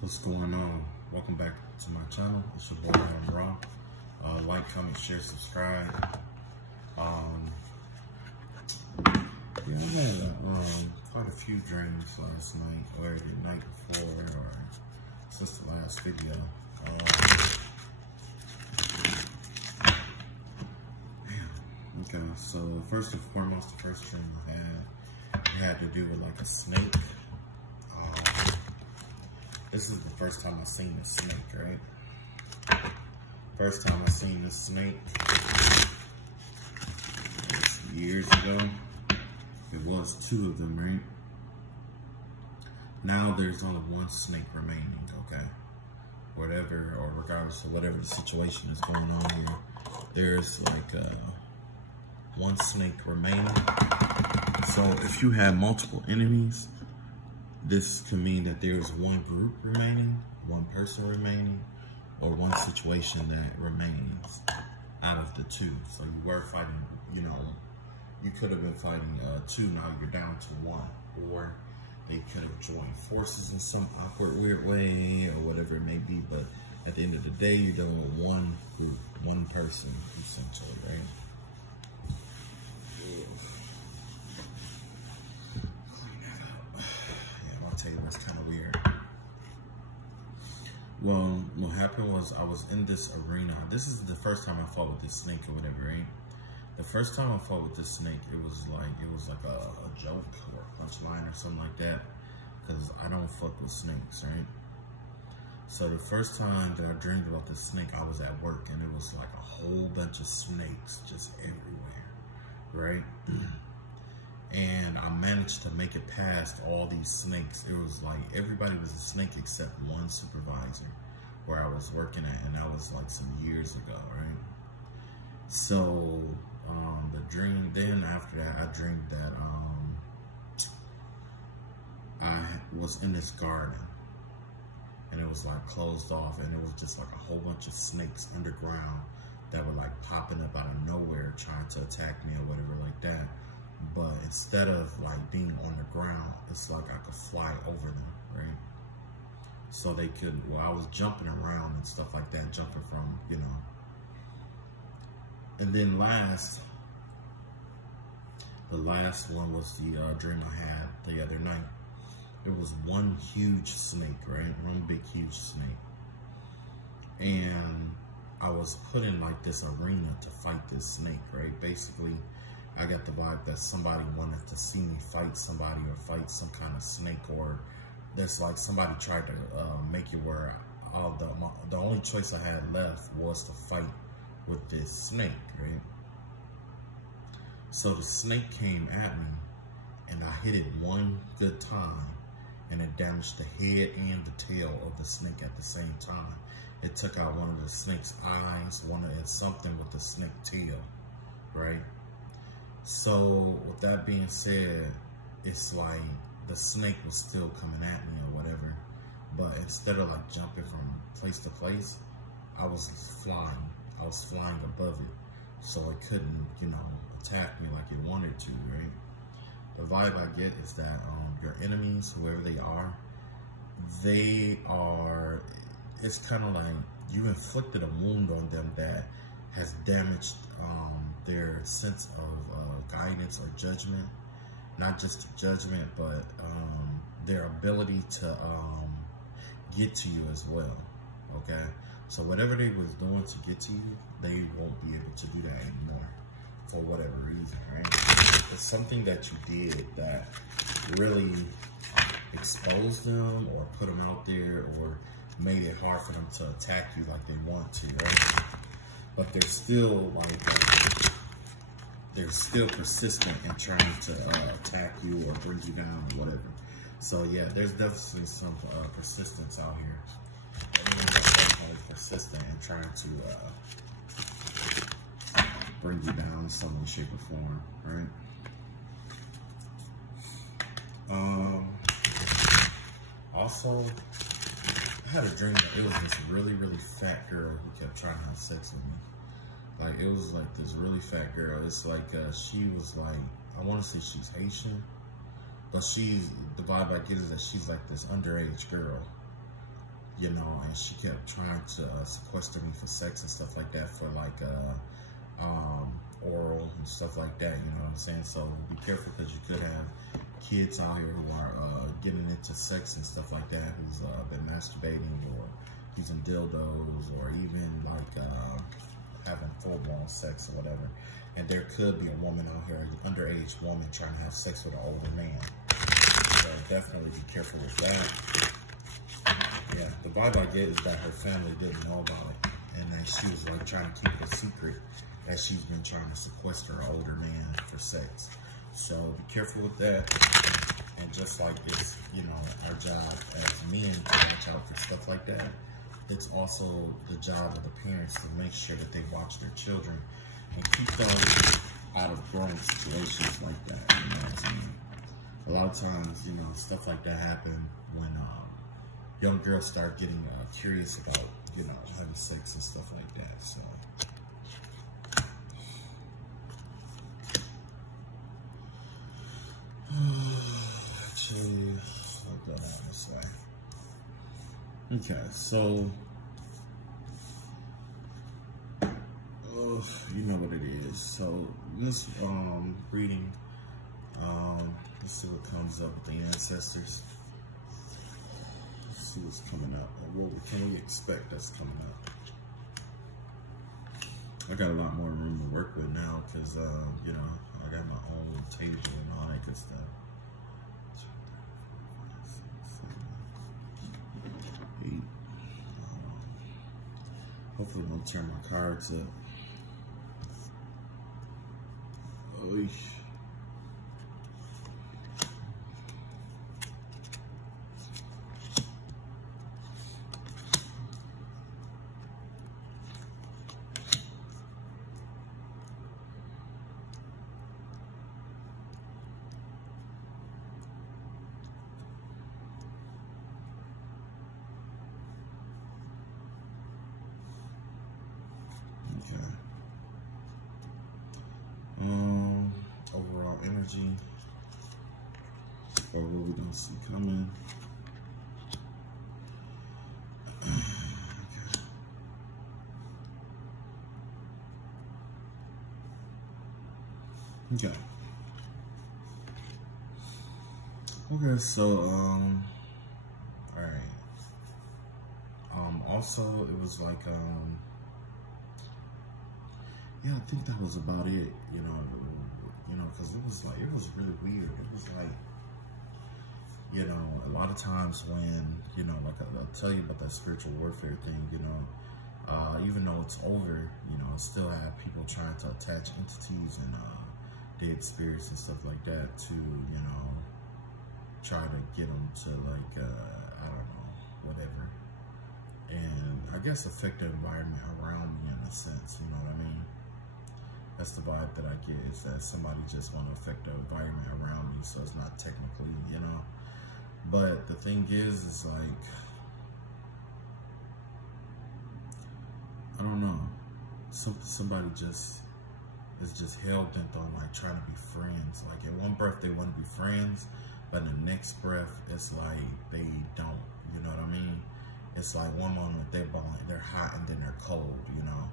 What's going on? Welcome back to my channel. It's your boy ATUM-RA. Like, comment, share, subscribe. Yeah, I had quite a few dreams last night, or the night before, or since the last video. Okay, so first and foremost, the first dream I had to do with like a snake. This is the first time I seen this snake, right? First time I seen this snake years ago. It was two of them, right? Now there's only one snake remaining, okay? Whatever, or regardless of whatever the situation is going on here, there's like one snake remaining. So if you have multiple enemies, this could mean that there's one group remaining, one person remaining, or one situation that remains out of the two. So you were fighting, you know, you could have been fighting two, now you're down to one. Or they could have joined forces in some awkward, weird way, or whatever it may be. But at the end of the day, you're dealing with one group, one person, essentially, right? Tell you that's kind of weird. Well, what happened was I was in this arena. This is the first time I fought with this snake or whatever, right? The first time I fought with this snake, it was like a joke or a punchline or something like that, because I don't fuck with snakes, right? So the first time that I dreamed about this snake, I was at work, and it was like a whole bunch of snakes just everywhere, right? And I managed to make it past all these snakes. It was like everybody was a snake except one supervisor where I was working at, and that was like some years ago, right? So the dream, then after that, I dreamed that I was in this garden, and it was like closed off, and it was just like a whole bunch of snakes underground that were like popping up out of nowhere trying to attack me or whatever like that. But instead of like being on the ground, it's like I could fly over them, right? So they could, well, I was jumping around and stuff like that, jumping from, you know. And then the last one was the dream I had the other night. It was one huge snake, right? One big, huge snake. And I was put in like this arena to fight this snake, right? Basically, I got the vibe that somebody wanted to see me fight somebody or fight some kind of snake, or there's like somebody tried to make it where the only choice I had left was to fight with this snake, right? So the snake came at me, and I hit it one good time, and it damaged the head and the tail of the snake at the same time. It took out one of the snake's eyes, and something with the snake tail, right? So with that being said, it's like the snake was still coming at me or whatever, but instead of like jumping from place to place, I was flying. I was flying above it, so it couldn't, you know, attack me like it wanted to, right? The vibe I get is that your enemies, whoever they are, it's kind of like you inflicted a wound on them that has damaged their sense of guidance or judgment. Not just judgment, but their ability to get to you as well, okay? So whatever they was doing to get to you, they won't be able to do that anymore for whatever reason, right? It's something that you did that really exposed them or put them out there or made it hard for them to attack you like they want to, right? But they're still like, they're still persistent in trying to attack you or bring you down or whatever. So yeah, there's definitely some persistence out here. Everyone's definitely persistent in trying to bring you down in some way, shape, or form, right? Also, I had a dream that it was this really, really fat girl who kept trying to have sex with me. Like, it was like this really fat girl. It's like, she was like, I want to say she's Haitian, but the vibe I get is that she's like this underage girl. you know, and she kept trying to sequester me for sex and stuff like that, for like oral and stuff like that, you know what I'm saying? So be careful, because you could have kids out here who are getting into sex and stuff like that, who's been masturbating or using dildos, or even like having full-blown sex or whatever. And there could be a woman out here, an underage woman, trying to have sex with an older man. So definitely be careful with that. Yeah, the vibe I get is that her family didn't know about it, and then she was like trying to keep it a secret, that she's been trying to sequester an older man for sex. So be careful with that. And just like it's, you know, our job as men to watch out for stuff like that, it's also the job of the parents to make sure that they watch their children and keep them out of growing situations like that. You know what I'm saying? A lot of times, you know, stuff like that happen when young girls start getting curious about, you know, having sex and stuff like that. So actually, I'll go down this way. Okay, so you know what it is. So this reading, let's see what comes up with the ancestors. Let's see what's coming up, or what can we expect that's coming up. I got a lot more room to work with now, because you know, I got my own little table and all that good stuff. Hopefully, I'm gonna turn my cards up. Oy. Okay. Overall energy, or what we don't see coming. Okay. Okay, so all right. Also, it was like yeah, I think that was about it, you know, because it was really weird. It was like, you know, a lot of times when, you know, like I'll tell you about that spiritual warfare thing, you know, even though it's over, you know, still have people trying to attach entities and dead spirits and stuff like that to, you know, try to get them to like, I don't know, whatever. And I guess affect the environment around me in a sense, you know what I mean? That's the vibe that I get, is that somebody just want to affect the environment around me, so it's not technically, you know. But the thing is like, I don't know, somebody just is just hell-bent on like trying to be friends. Like in one breath they want to be friends, but in the next breath it's like they don't, you know what I mean? It's like one moment they're hot and then they're cold, you know.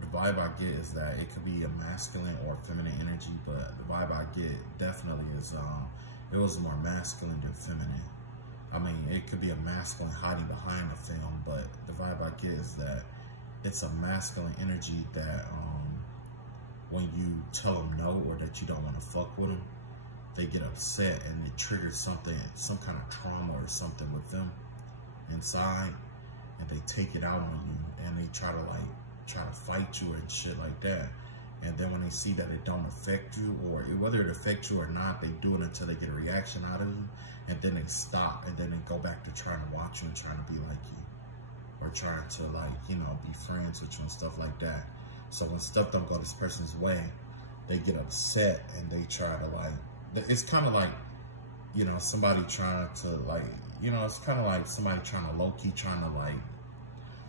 The vibe I get is that it could be a masculine or feminine energy, but the vibe I get definitely is it was more masculine than feminine. I mean, it could be a masculine hiding behind the film, but the vibe I get is that it's a masculine energy that when you tell them no, or that you don't want to fuck with them, they get upset and it triggers something, some kind of trauma or something with them inside, and they take it out on you, and they try to fight you and shit like that. And then when they see that it don't affect you, or whether it affects you or not, they do it until they get a reaction out of you, and then they stop, and then they go back to trying to watch you and trying to be like you, or trying to, like, you know, be friends with you and stuff like that. So when stuff don't go this person's way, they get upset and they try to, like, it's kind of like, you know, somebody trying to, like, you know, it's kind of like somebody trying to low-key trying to, like,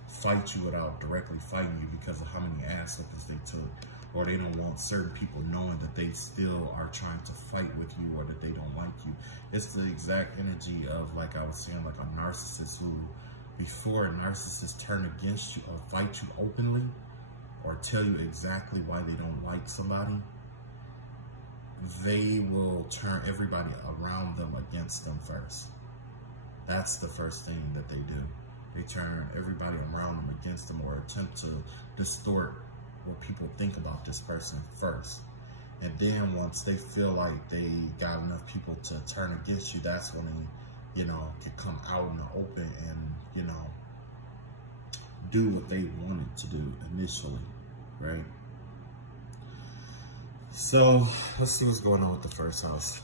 fight you without directly fighting you because of how many ass whoopings they took, or they don't want certain people knowing that they still are trying to fight with you or that they don't like you. It's the exact energy of, like I was saying, like a narcissist who, before a narcissist turn against you or fight you openly or tell you exactly why they don't like somebody, they will turn everybody around them against them first. That's the first thing that they do. They turn everybody around them against them or attempt to distort what people think about this person first. And then once they feel like they got enough people to turn against you, that's when they, you know, can come out in the open and, you know, do what they wanted to do initially, right? So let's see what's going on with the first house.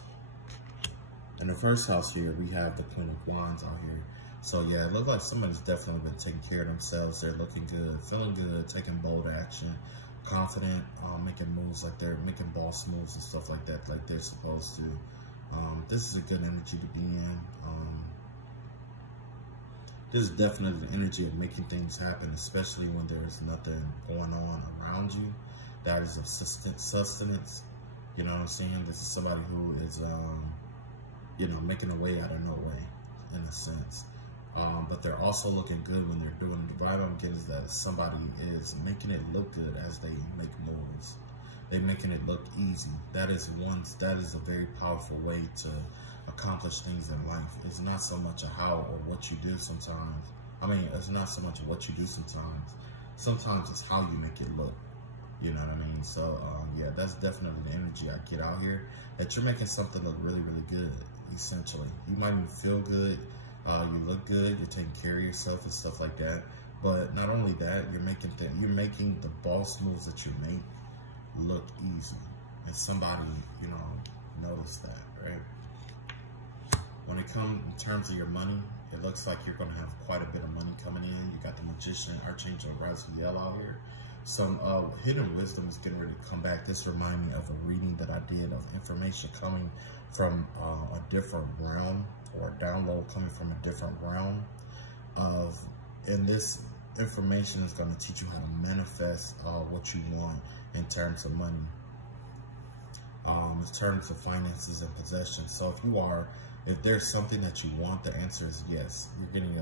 In the first house here, we have the Queen of Wands out here. So yeah, it looks like somebody's definitely been taking care of themselves. They're looking good, feeling good, taking bold action, confident, making moves like they're making boss moves and stuff like that, like they're supposed to. This is a good energy to be in. This is definitely the energy of making things happen, especially when there's nothing going on around you that is of sustenance. You know what I'm saying? This is somebody who is, you know, making a way out of no way, in a sense. But they're also looking good when they're doing it. The vibe I'm getting is that somebody is making it look good as they make moves. They're making it look easy. That is a very powerful way to accomplish things in life. It's not so much a how or what you do sometimes. I mean, it's not so much what you do sometimes. Sometimes it's how you make it look. You know what I mean? So, yeah, that's definitely the energy I get out here. That you're making something look really, really good, essentially. You might even feel good. You look good. You're taking care of yourself and stuff like that. But not only that, you're making the boss moves that you make look easy. And somebody, you know, notice that, right? When it comes in terms of your money, it looks like you're going to have quite a bit of money coming in. You got the Magician, Archangel Raziel out here. Some hidden wisdom is getting ready to come back. This reminds me of a reading that I did of information coming from a different realm, or a download coming from a different realm and this information is going to teach you how to manifest what you want in terms of money, in terms of finances and possessions. So if there's something that you want, the answer is yes. You're getting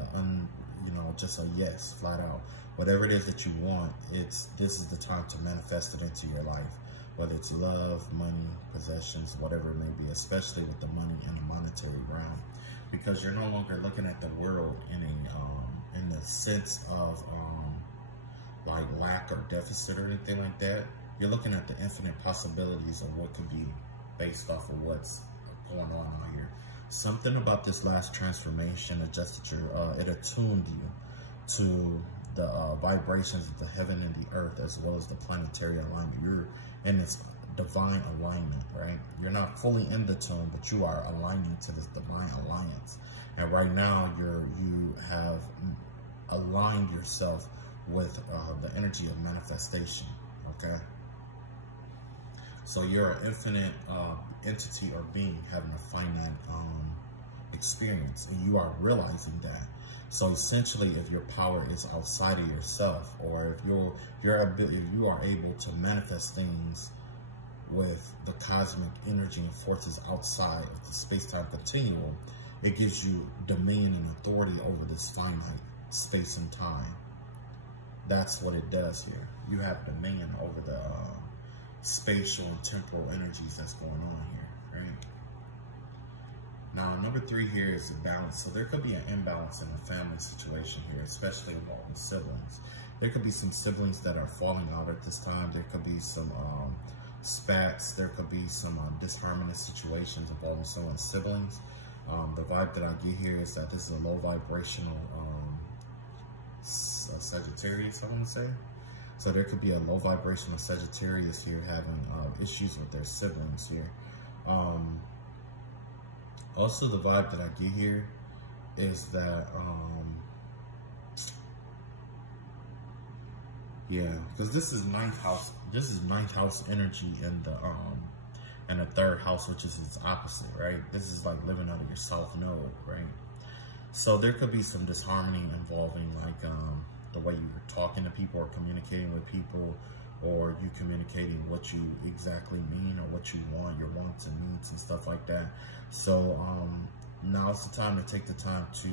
just a yes, flat out. Whatever it is that you want, this is the time to manifest it into your life. Whether it's love, money, possessions, whatever it may be, especially with the money in the monetary realm, because you're no longer looking at the world in the sense of like lack or deficit or anything like that. You're looking at the infinite possibilities of what could be based off of what's going on out here. Something about this last transformation adjusted it attuned you to the vibrations of the heaven and the earth, as well as the planetary alignment. You're in this divine alignment, right? You're not fully in the tune, but you are aligning to this divine alliance. And right now, you have aligned yourself with the energy of manifestation, okay? So you're an infinite entity or being having a finite experience, and you are realizing that. So essentially, if your power is outside of yourself, or if you are able to manifest things with the cosmic energy and forces outside of the space-time continuum, it gives you dominion and authority over this finite space and time. That's what it does here. You have dominion over the spatial and temporal energies that's going on here, right? Now, number 3 here is the balance. So there could be an imbalance in the family situation here, especially involving siblings. There could be some siblings that are falling out at this time. There could be some spats. There could be some disharmonious situations involving someone's siblings. The vibe that I get here is that this is a low vibrational Sagittarius, I want to say. So there could be a low vibrational Sagittarius here having issues with their siblings here. Also, the vibe that I get here is that, yeah, because this is ninth house. This is ninth house energy in the third house, which is its opposite, right? This is like living out of your south node, right? So there could be some disharmony involving like the way you're talking to people or communicating with people, or you communicating what you exactly mean or what you want, your wants and needs and stuff like that. So now's the time to take the time to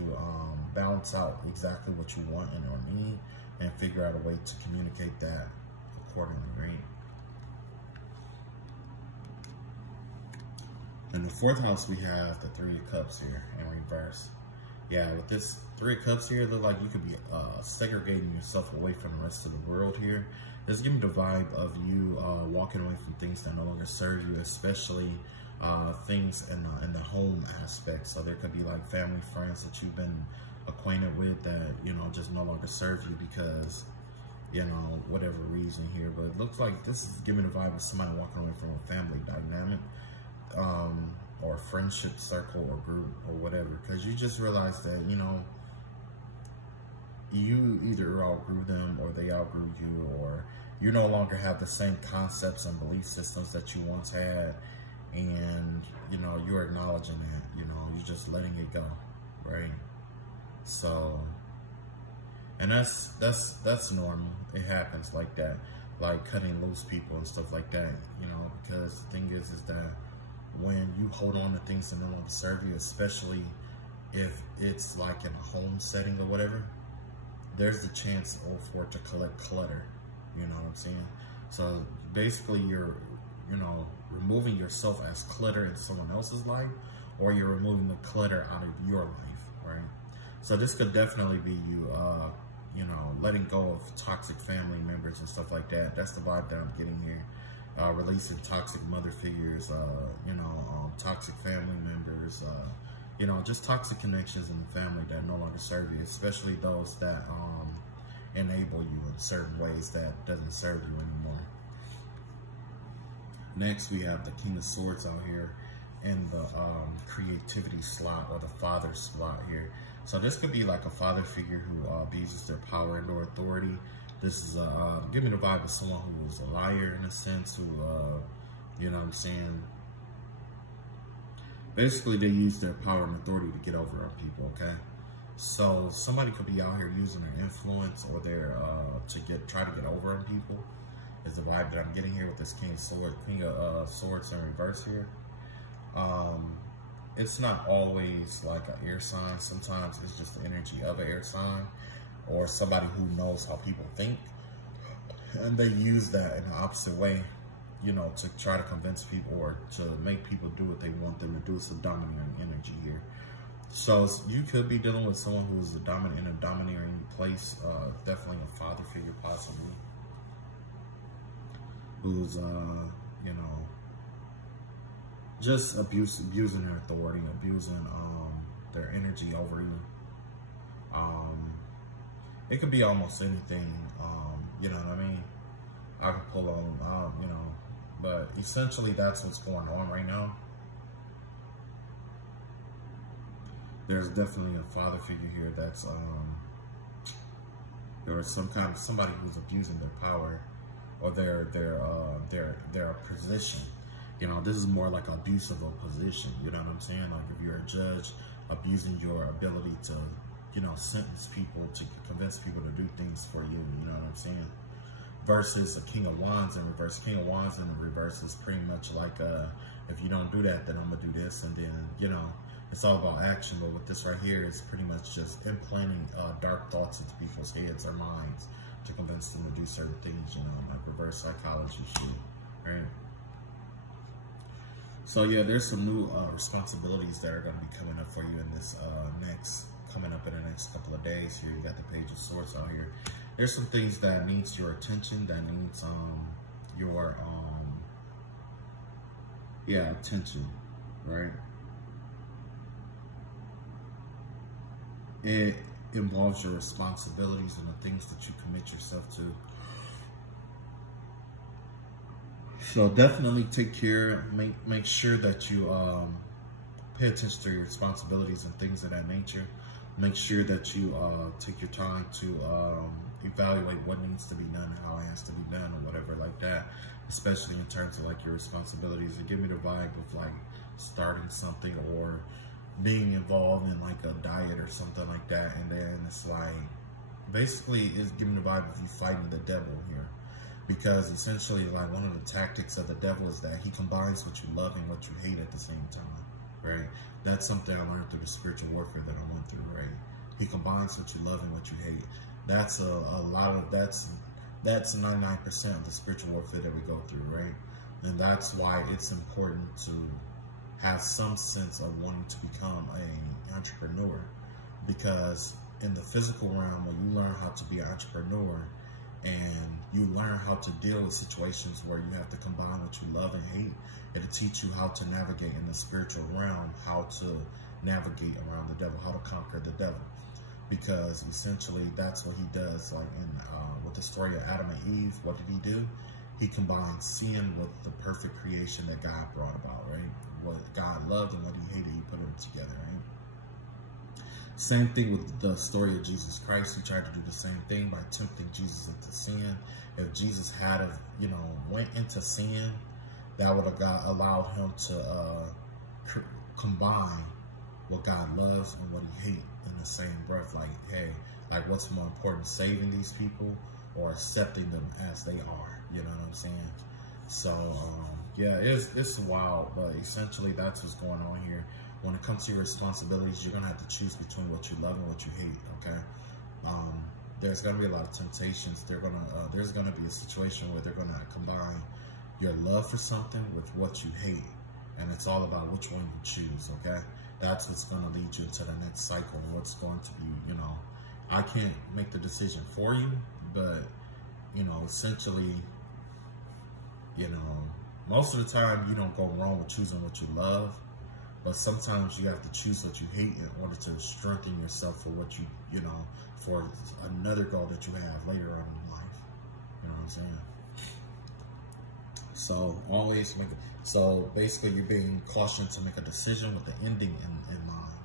balance out exactly what you want and or need, and figure out a way to communicate that accordingly, right? In the 4th house, we have the 3 of Cups here in reverse. Yeah, with this 3 of Cups here, it looks like you could be segregating yourself away from the rest of the world here. It's giving the vibe of you walking away from things that no longer serve you, especially things in the home aspect. So there could be like family, friends that you've been acquainted with that, you know, just no longer serve you because, you know, whatever reason here. But it looks like this is giving the vibe of somebody walking away from a family dynamic, or friendship circle or group or whatever, because you just realize that, you know, you either outgrew them or they outgrew you, or you no longer have the same concepts and belief systems that you once had, and, you know, you're acknowledging that, you know, you're just letting it go, right? So, and that's normal. It happens like that, like cutting loose people and stuff like that, you know, because the thing is that when you hold on to things that no longer serve you, especially if it's like in a home setting or whatever, there's the chance for it to collect clutter, you know what I'm saying? So basically you're, you know, removing yourself as clutter in someone else's life, or you're removing the clutter out of your life, right? So this could definitely be you, you know, letting go of toxic family members and stuff like that. That's the vibe that I'm getting here. Releasing toxic mother figures, you know, toxic family members, you know, just toxic connections in the family that no longer serve you, especially those that enable you in certain ways that doesn't serve you anymore. Next, we have the King of Swords out here in the creativity slot, or the father slot here. So this could be like a father figure who abuses their power and or authority. This is give me the vibe of someone who is a liar in a sense, who, you know what I'm saying? Basically, they use their power and authority to get over on people, okay? So somebody could be out here using their influence or their, try to get over on people, is the vibe that I'm getting here with this King of Swords in reverse here. It's not always like an air sign. Sometimes it's just the energy of an air sign, or somebody who knows how people think, and they use that in the opposite way, you know, to try to convince people or to make people do what they want them to do. It's a domineering energy here. So you could be dealing with someone who's in a domineering place, definitely a father figure possibly, who's, you know, just abusing their authority, abusing their energy over you. It could be almost anything, you know what I mean? I could pull on, you know, but essentially that's what's going on right now. There's definitely a father figure here that's, there is somebody who's abusing their power or their position. You know, this is more like an abuse of a position, you know what I'm saying? Like if you're a judge, abusing your ability to, you know, sentence people, to convince people to do things for you, you know what I'm saying? Versus a King of Wands in reverse. King of Wands in reverse is pretty much like, if you don't do that, then I'm gonna do this, and then, you know, it's all about action. But with this right here, it's pretty much just implanting dark thoughts into people's heads or minds to convince them to do certain things, you know, like reverse psychology shit, right? So yeah, there's some new responsibilities that are going to be coming up for you in this coming up in the next couple of days. Here you got the Page of Swords out here. There's some things that needs your attention, that needs your attention, right? It involves your responsibilities and the things that you commit yourself to. So definitely take care, make sure that you pay attention to your responsibilities and things of that nature. Make sure that you take your time to evaluate what needs to be done, how it has to be done, or whatever like that, especially in terms of like your responsibilities. And give me the vibe of like starting something or being involved in like a diet or something like that, and then it's like basically it's giving the vibe of you fighting the devil here. Because essentially, like, one of the tactics of the devil is that he combines what you love and what you hate at the same time, right? That's something I learned through the spiritual warfare that I went through, right? He combines what you love and what you hate. That's a lot of, that's 99% of the spiritual warfare that we go through, right? And that's why it's important to have some sense of wanting to become an entrepreneur. Because in the physical realm, when you learn how to be an entrepreneur, and you learn how to deal with situations where you have to combine what you love and hate, it'll teach you how to navigate in the spiritual realm, how to navigate around the devil, how to conquer the devil. Because essentially that's what he does. Like in with the story of Adam and Eve, what did he do? He combined sin with the perfect creation that God brought about, right? What God loved and what he hated, he put them together, right? Same thing with the story of Jesus Christ. He tried to do the same thing by tempting Jesus into sin. If Jesus had, went into sin, that would have allowed him to combine what God loves and what he hates in the same breath. Like, hey, like, what's more important, saving these people or accepting them as they are? You know what I'm saying? So, yeah, it's wild, but essentially that's what's going on here. When it comes to your responsibilities, you're going to have to choose between what you love and what you hate, okay? There's going to be a lot of temptations. There's going to be a situation where they're going to combine your love for something with what you hate. And it's all about which one you choose, okay? That's what's going to lead you into the next cycle and what's going to be, I can't make the decision for you, but, essentially, most of the time you don't go wrong with choosing what you love. But sometimes you have to choose what you hate in order to strengthen yourself for what for another goal that you have later on in life. You know what I'm saying? So always so basically you're being cautioned to make a decision with the ending in mind.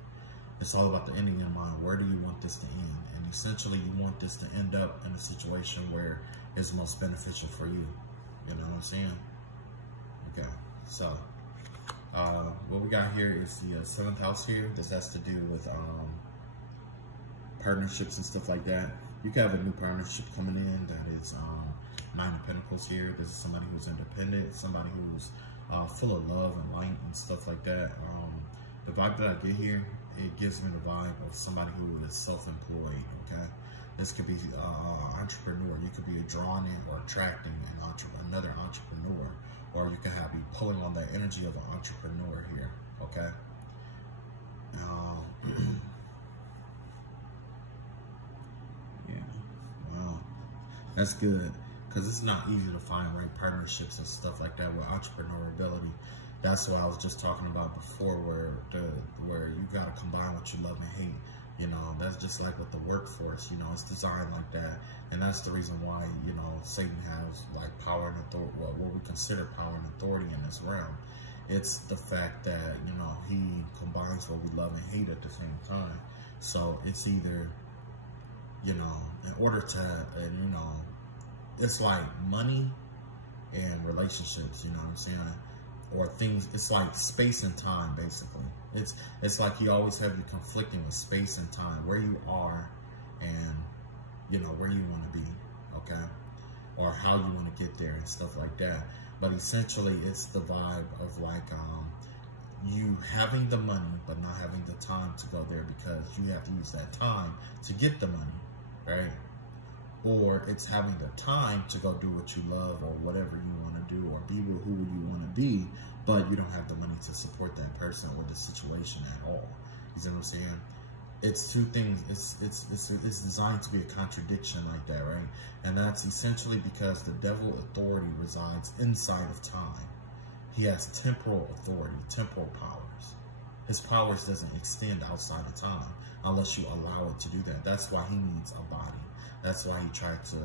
It's all about the ending in mind. Where do you want this to end? And essentially you want this to end up in a situation where it's most beneficial for you. You know what I'm saying? Okay, so what we got here is the 7th house here. This has to do with partnerships and stuff like that. You can have a new partnership coming in that is 9 of Pentacles here. This is somebody who's independent, somebody who's full of love and light and stuff like that. The vibe that I get here, it gives me the vibe of somebody who is self-employed, okay? This could be entrepreneur. You could be drawn in or attracting another entrepreneur. Or you could be pulling on that energy of an entrepreneur here, okay? Yeah, wow, that's good, because it's not easy to find right partnerships and stuff like that with entrepreneurability. That's what I was just talking about before, where you gotta combine what you love and hate. That's just like with the workforce, it's designed like that. And that's the reason why, Satan has like power and authority, what we consider power and authority in this realm. It's the fact that, he combines what we love and hate at the same time. So it's either, in order to, it's like money and relationships, you know what I'm saying? Or things, it's like space and time, basically. It's like you always have you conflicting with space and time, where you are and, where you want to be, okay? Or how you want to get there and stuff like that. But essentially, it's the vibe of like you having the money, but not having the time to go there because you have to use that time to get the money, right? Or it's having the time to go do what you love or whatever you want to do or be with who you want to be, but you don't have the money to support that person or the situation at all. You see what I'm saying? It's two things. It's designed to be a contradiction like that, right? And that's essentially because the devil authority resides inside of time. He has temporal authority, temporal powers. His powers doesn't extend outside of time unless you allow it to do that. That's why he needs a body. That's why he tried to,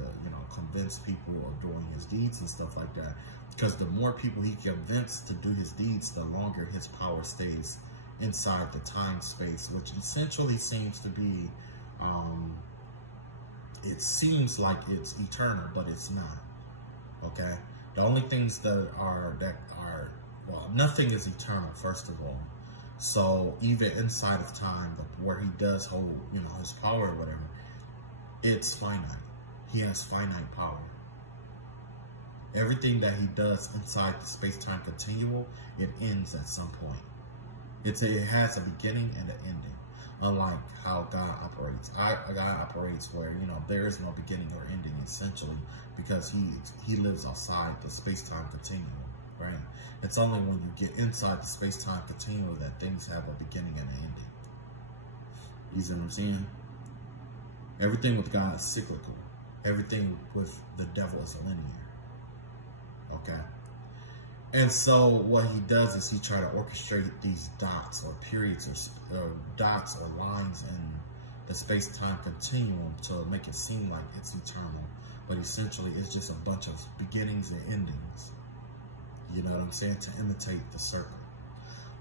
convince people of doing his deeds and stuff like that. Because the more people he convinced to do his deeds, the longer his power stays inside the time space, which essentially seems to be, it seems like it's eternal, but it's not. Okay, the only things that are well, nothing is eternal, first of all. So even inside of time, where he does hold, his power or whatever, it's finite. He has finite power. Everything that he does inside the space-time continuum, it ends at some point. It has a beginning and an ending, unlike how God operates. God operates where, you know, there is no beginning or ending, essentially, because he lives outside the space-time continuum, right? It's only when you get inside the space-time continuum that things have a beginning and an ending. You see what I'm saying? Everything with God is cyclical. Everything with the devil is linear. Okay? And so what he does is he try to orchestrate these dots or periods or dots or lines in the space-time continuum to make it seem like it's eternal. But essentially it's just a bunch of beginnings and endings. You know what I'm saying? To imitate the circle.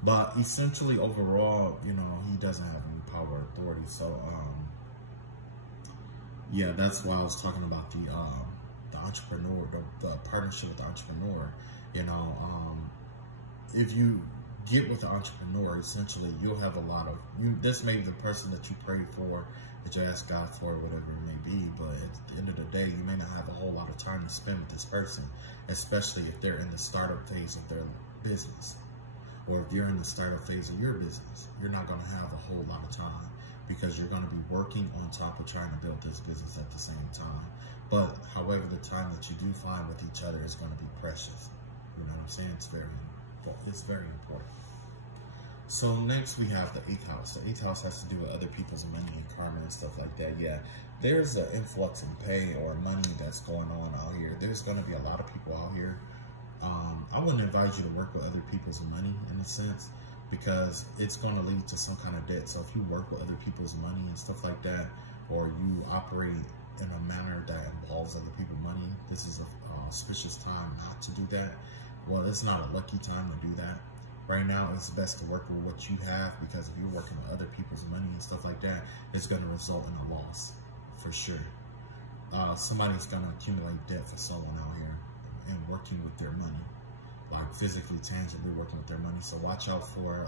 But essentially overall, you know, he doesn't have any power or authority. So yeah, that's why I was talking about the entrepreneur, the partnership with the entrepreneur. You know, if you get with the entrepreneur, essentially you'll have a lot of, this may be the person that you pray for, that you ask God for, whatever it may be, but at the end of the day, you may not have a whole lot of time to spend with this person, especially if they're in the startup phase of their business, or if you're in the startup phase of your business. You're not going to have a whole lot of time, because you're going to be working on top of trying to build this business at the same time. But however, the time that you do find with each other is going to be precious. You know what I'm saying? It's very important. So next we have the 8th house. The 8th house has to do with other people's money and karma and stuff like that. Yeah, there's an influx in pay or money that's going on out here. There's going to be a lot of people out here. I wouldn't advise you to work with other people's money in a sense, because it's going to lead to some kind of debt. So if you work with other people's money and stuff like that, or you operate in a manner that involves other people's money, this is a auspicious time not to do that. Well, it's not a lucky time to do that. Right now, it's best to work with what you have, because if you're working with other people's money and stuff like that, it's going to result in a loss, for sure. Somebody's going to accumulate debt for someone out here and working with their money, like physically, tangibly working with their money. So watch out for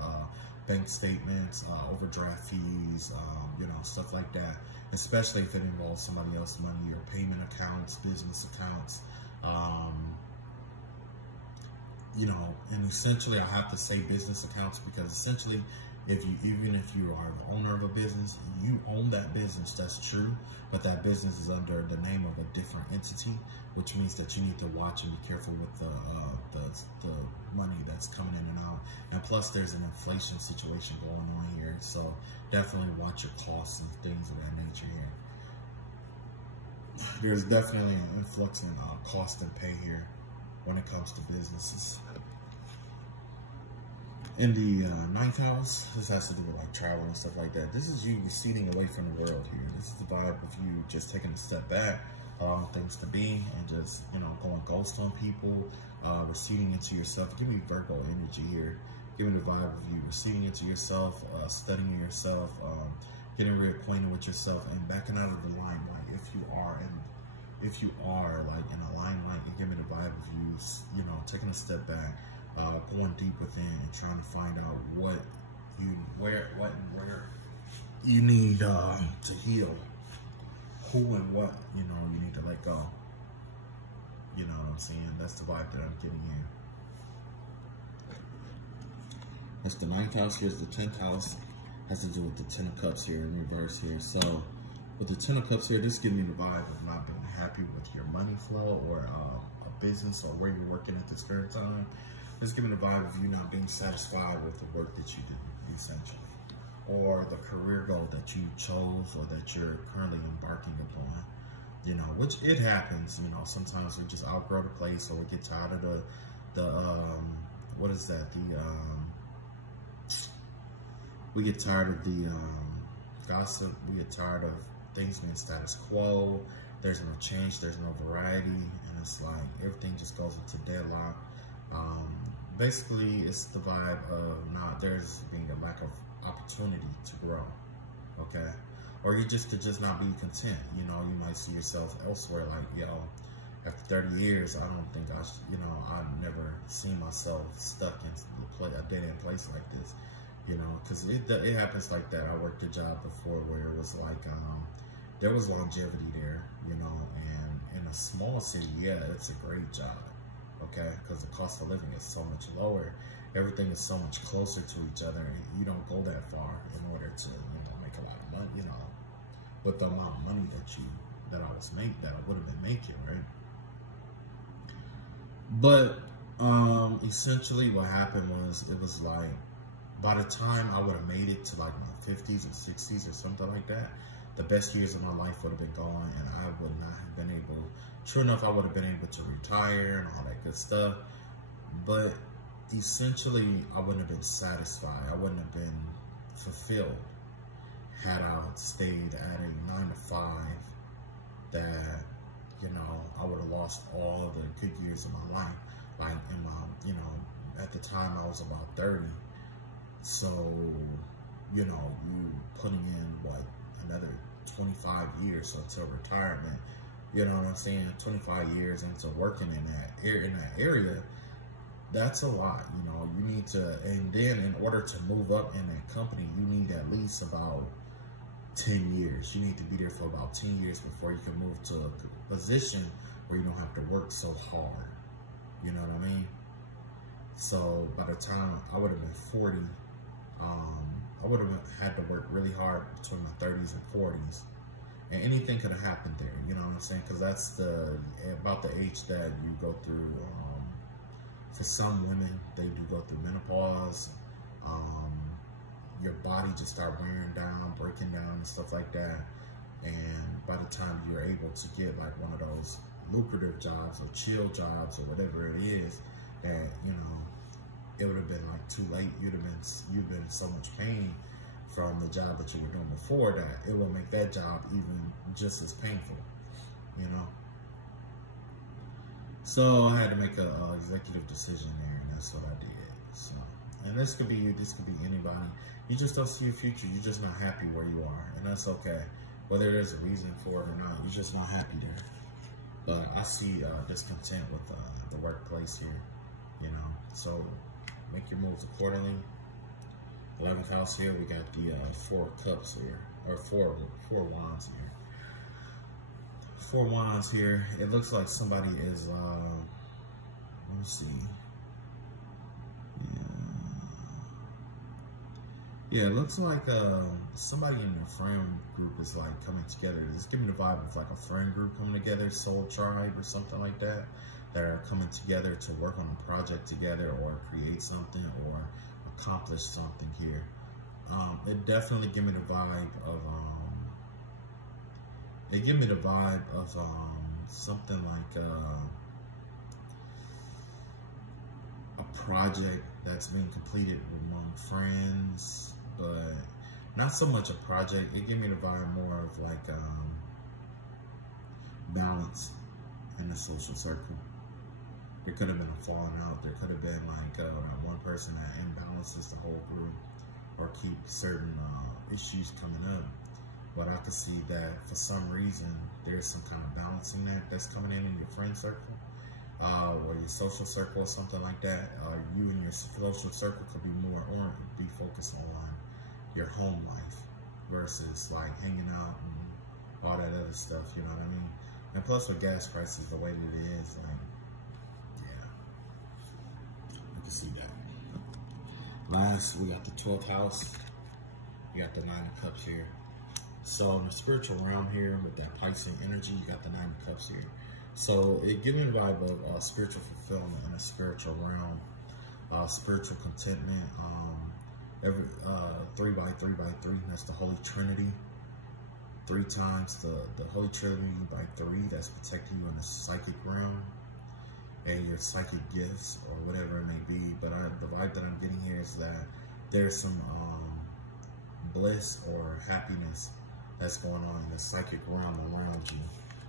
bank statements, overdraft fees, you know, stuff like that, especially if it involves somebody else's money, your payment accounts, business accounts, you know, and essentially I have to say business accounts, because essentially even if you are the owner of a business, you own that business, that's true, but that business is under the name of a different entity, which means that you need to watch and be careful with the money that's coming in and out. And plus there's an inflation situation going on here, so definitely watch your costs and things of that nature here. There's definitely an influx in cost and pay here when it comes to businesses. In the 9th house, this has to do with like travel and stuff like that. This is you receding away from the world here. This is the vibe of you just taking a step back, allowing things to be, and just, you know, going ghost on people, receding into yourself. Give me Virgo energy here. Give me the vibe of you receding into yourself, studying yourself, getting reacquainted with yourself, and backing out of the limelight if you are like in a limelight. And give me the vibe of you, you know, taking a step back, going deep within and trying to find out what and where you need to heal, who and what, you know, you need to let go. You know what I'm saying? That's the vibe that I'm getting here. That's the 9th house. Here's the 10th house. Has to do with the 10 of Cups here in reverse here. So with the 10 of Cups here, this gives me the vibe of not being happy with your money flow, or a business, or where you're working at this current time. This gives me the vibe of you not being satisfied with the work that you do, essentially, or the career goal that you chose or that you're currently embarking upon. You know, which it happens. You know, sometimes we just outgrow the place, or we get tired of we get tired of the gossip. We get tired of things being status quo. There's no change, there's no variety, and it's like everything just goes into deadlock. Basically, it's the vibe of there's being a lack of opportunity to grow, okay? Or you just could just not be content. You know, you might see yourself elsewhere, like, yo, after 30 years, I don't think I've never seen myself stuck in a dead-end place like this, you know, because it happens like that. I worked a job before where it was like, there was longevity there, you know, and in a small city, yeah, it's a great job. okay? Because the cost of living is so much lower. Everything is so much closer to each other, and you don't go that far in order to, make a lot of money, with the amount of money that I would have been making, right? But essentially what happened was, it was like, by the time I would have made it to like my 50s or 60s or something like that, the best years of my life would have been gone, and I would not have been able, true enough, I would have been able to retire and all that good stuff. But essentially, I wouldn't have been satisfied. I wouldn't have been fulfilled had I stayed at a 9 to 5 that, I would have lost all of the good years of my life. Like in my, at the time I was about 30. So, you putting in what, another 25 years until retirement, you know what I'm saying? 25 years into working in that area, that's a lot. You need to, and then in order to move up in that company, you need at least about 10 years. You need to be there for about 10 years before you can move to a position where you don't have to work so hard. You know what I mean? So by the time I would have been 40, I would have had to work really hard between my 30s and 40s. And anything could have happened there, you know what I'm saying? Because that's about the age that you go through. For some women, they do go through menopause. Your body just start wearing down, breaking down and stuff like that. And by the time you're able to get like one of those lucrative jobs or chill jobs or whatever it is, that, it would have been like too late. You've been in so much pain from the job that you were doing before that it will make that job even just as painful, So I had to make a executive decision there, and that's what I did. So, and this could be you, this could be anybody. You just don't see your future. You're just not happy where you are, and that's okay. Whether there's a reason for it or not, you're just not happy there. But I see discontent with the workplace here, So make your moves accordingly. 11th house here, we got the 4 cups here, or four wands here. 4 wands here. It looks like somebody is, let me see. Yeah, it looks like somebody in your friend group is like coming together. It's giving the vibe of like a friend group coming together, soul tribe or something like that, that are coming together to work on a project together or create something or accomplish something here. It definitely give me the vibe of, something like a project that's being completed among friends, but not so much a project. It gave me the vibe more of like balance in the social circle. There could have been a falling out. There could have been like one person that imbalances the whole group or keep certain issues coming up. But I could see that for some reason there's some kind of balancing that's coming in your friend circle or your social circle or something like that. You and your social circle could be focused on your home life versus like hanging out and all that other stuff. You know what I mean? And plus with gas prices the way that it is, like, you can see that. Last, we got the 12th house. You got the 9 of Cups here. So in the spiritual realm here, with that Piscean energy, you got the 9 of Cups here. So it gives me the vibe of spiritual fulfillment in the spiritual realm, spiritual contentment. 3 by 3 by 3, that's the Holy Trinity. 3 times the Holy Trinity by 3, that's protecting you in the psychic realm and your psychic gifts or whatever it may be. But the vibe that I'm getting here is that there's some bliss or happiness that's going on in the psychic realm around you,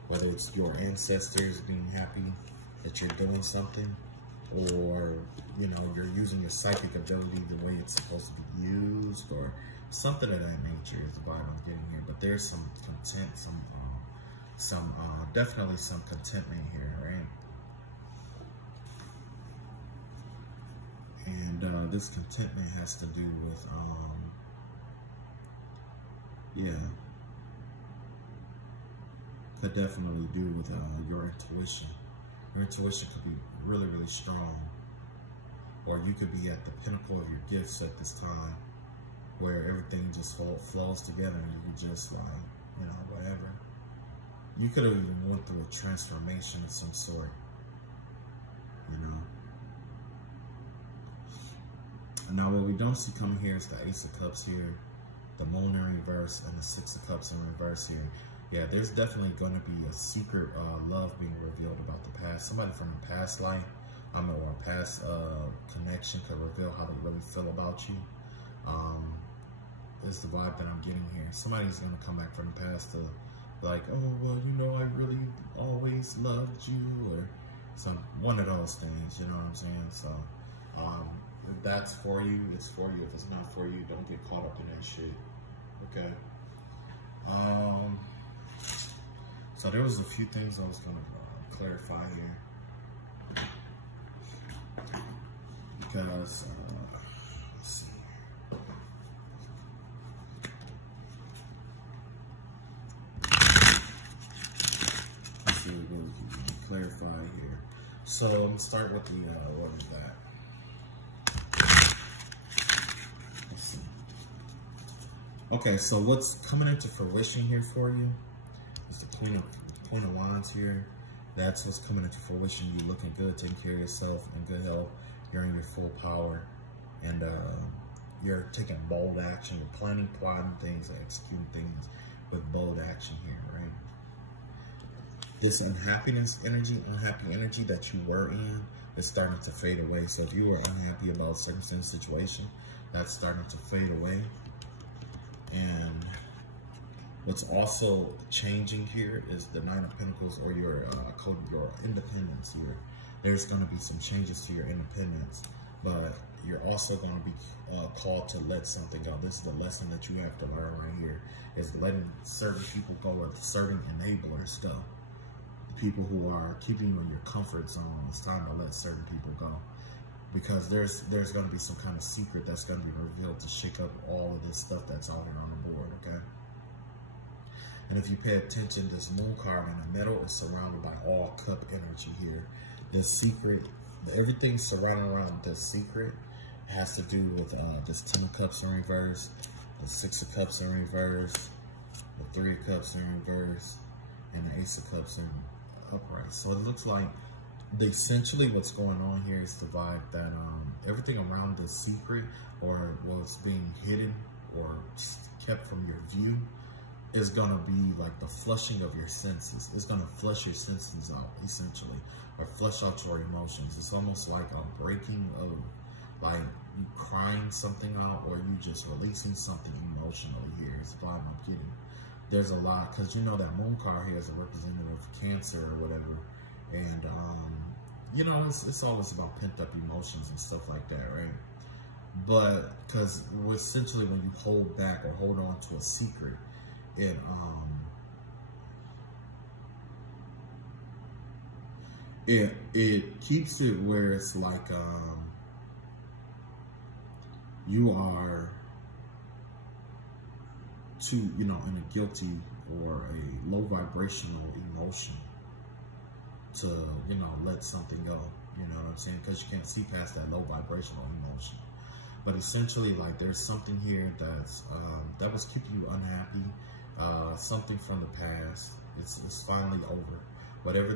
whether it's your ancestors being happy that you're doing something, or you're using your psychic ability the way it's supposed to be used, or something of that nature is the vibe I'm getting here. But there's some content, definitely some contentment here, right? And this contentment has to do with could definitely do with your intuition Your intuition could be really, really strong. Or you could be at the pinnacle of your gifts at this time, where everything just flows together and you can just like, you know, whatever. You could have even went through a transformation of some sort, you know. And now what we don't see coming here is the Ace of Cups here, the Moon in reverse, and the Six of Cups in reverse here. Yeah, there's definitely going to be a secret love being revealed about the past. Somebody from a past life, or a past connection could reveal how they really feel about you. Is the vibe that I'm getting here. Somebody's going to come back from the past to like, oh, well, you know, I really always loved you, or one of those things, you know what I'm saying? So, if that's for you, it's for you. If it's not for you, don't get caught up in that shit, okay? So there was a few things I was going to clarify here. Because, let's see. Let's see what we can clarify here. So I'm going to start with the, what is that? Let's see. Okay, so what's coming into fruition here for you is the Queen of Wands here. That's what's coming into fruition. You looking good, taking care of yourself, in good health. You're in your full power, and you're taking bold action. You're planning, plotting things, executing things with bold action here, right? This unhappy energy that you were in is starting to fade away. So if you were unhappy about a certain situation, that's starting to fade away. And what's also changing here is the Nine of Pentacles, or your independence here. There's going to be some changes to your independence, but you're also going to be called to let something go. This is the lesson that you have to learn right here, is letting certain people go, or certain enabler stuff. The people who are keeping you in your comfort zone, it's time to let certain people go. Because there's going to be some kind of secret that's going to be revealed to shake up all of this stuff that's out here on the board, okay? And if you pay attention, this Moon card in the middle is surrounded by all cup energy here. This secret, everything surrounding around this secret has to do with this 10 of Cups in reverse, the 6 of Cups in reverse, the 3 of Cups in reverse, and the Ace of Cups in upright. So it looks like essentially what's going on here is the vibe that everything around this secret, or what's being hidden or kept from your view, is gonna be like the flushing of your senses. It's gonna flush your senses out, essentially, or flush out your emotions. It's almost like a breaking of, like, you crying something out, or you just releasing something emotionally here. Is the vibe I'm getting. There's a lot, because you know that Moon card here is a representative of Cancer or whatever, and you know, it's always about pent up emotions and stuff like that, right? But because essentially when you hold back or hold on to a secret, it keeps it where it's like you are too, you know, in a guilty or a low vibrational emotion to, you know, let something go, you know what I'm saying? Because you can't see past that low vibrational emotion. But essentially, like, there's something here that's that was keeping you unhappy, something from the past. It's finally over. Whatever